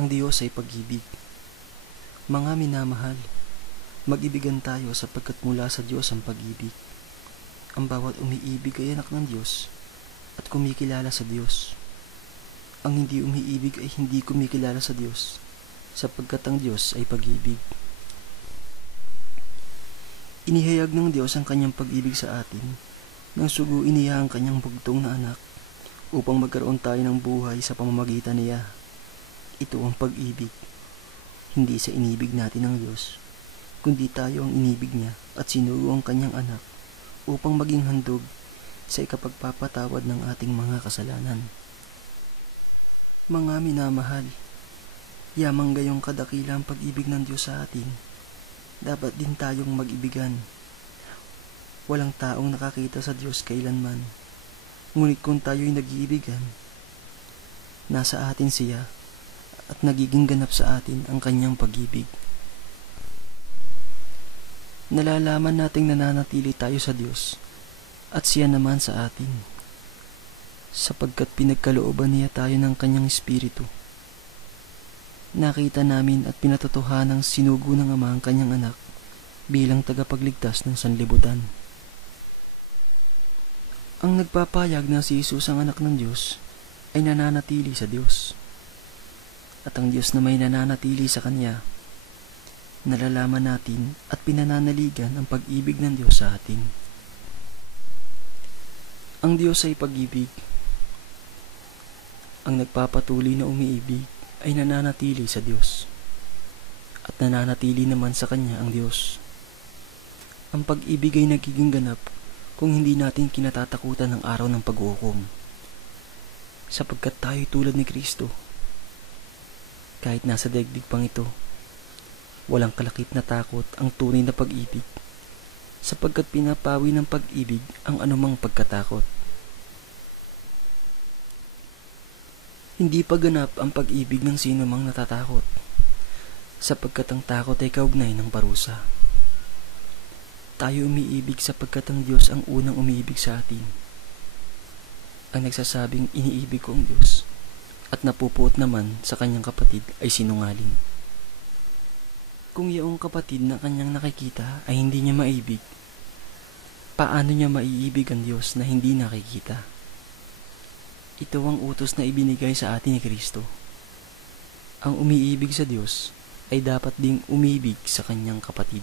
Ang Diyos ay pag-ibig. Mga minamahal, mag-ibigan tayo sapagkat mula sa Diyos ang pag-ibig. Ang bawat umiibig ay anak ng Diyos at kumikilala sa Diyos. Ang hindi umiibig ay hindi kumikilala sa Diyos sapagkat ang Diyos ay pag-ibig. Inihayag ng Diyos ang kanyang pag-ibig sa atin nang suguin niya ang kanyang bugtong na anak upang magkaroon tayo ng buhay sa pamamagitan niya. Ito ang pag-ibig. Hindi sa inibig natin ng Diyos, kundi tayo ang inibig niya at sinugo ang kanyang anak upang maging handog sa ikapagpapatawad ng ating mga kasalanan. Mga minamahal, yamang gayong kadakilang pag-ibig ng Diyos sa atin, dapat din tayong mag-ibigan. Walang taong nakakita sa Diyos kailanman, ngunit kung tayo'y nag-iibigan, nasa atin siya at nagiging ganap sa atin ang kanyang pag-ibig. Nalalaman nating nananatili tayo sa Diyos at siya naman sa atin sapagkat pinagkalooban niya tayo ng kanyang espiritu. Nakita namin at pinatotohanang sinugo ng ama ang kanyang anak bilang tagapagligtas ng sanlibutan. Ang nagpapayag na si Jesus ang anak ng Diyos ay nananatili sa Diyos. At ang Diyos na may nananatili sa Kanya, nalalaman natin at pinananaligan ang pag-ibig ng Diyos sa atin. Ang Diyos ay pag-ibig. Ang nagpapatuloy na umiibig ay nananatili sa Diyos. At nananatili naman sa Kanya ang Diyos. Ang pag-ibig ay nagiging ganap kung hindi natin kinatatakutan ng araw ng pag-uukom. Sapagkat tayo tulad ni Kristo. Kahit nasa daigdig pang ito, walang kalakip na takot ang tunay na pag-ibig sapagkat pinapawi ng pag-ibig ang anumang pagkatakot. Hindi pa ganap ang pag-ibig ng sino mang natatakot, sapagkat ang takot ay kaugnay ng parusa. Tayo umiibig sapagkat ang Diyos ang unang umiibig sa atin. Ang nagsasabing iniibig ko ang Diyos at napupuot naman sa kanyang kapatid ay sinungaling. Kung yaong kapatid na kanyang nakikita ay hindi niya maibig, paano niya maiibig ang Diyos na hindi nakikita? Ito ang utos na ibinigay sa atin ni Kristo. Ang umiibig sa Diyos ay dapat ding umibig sa kanyang kapatid.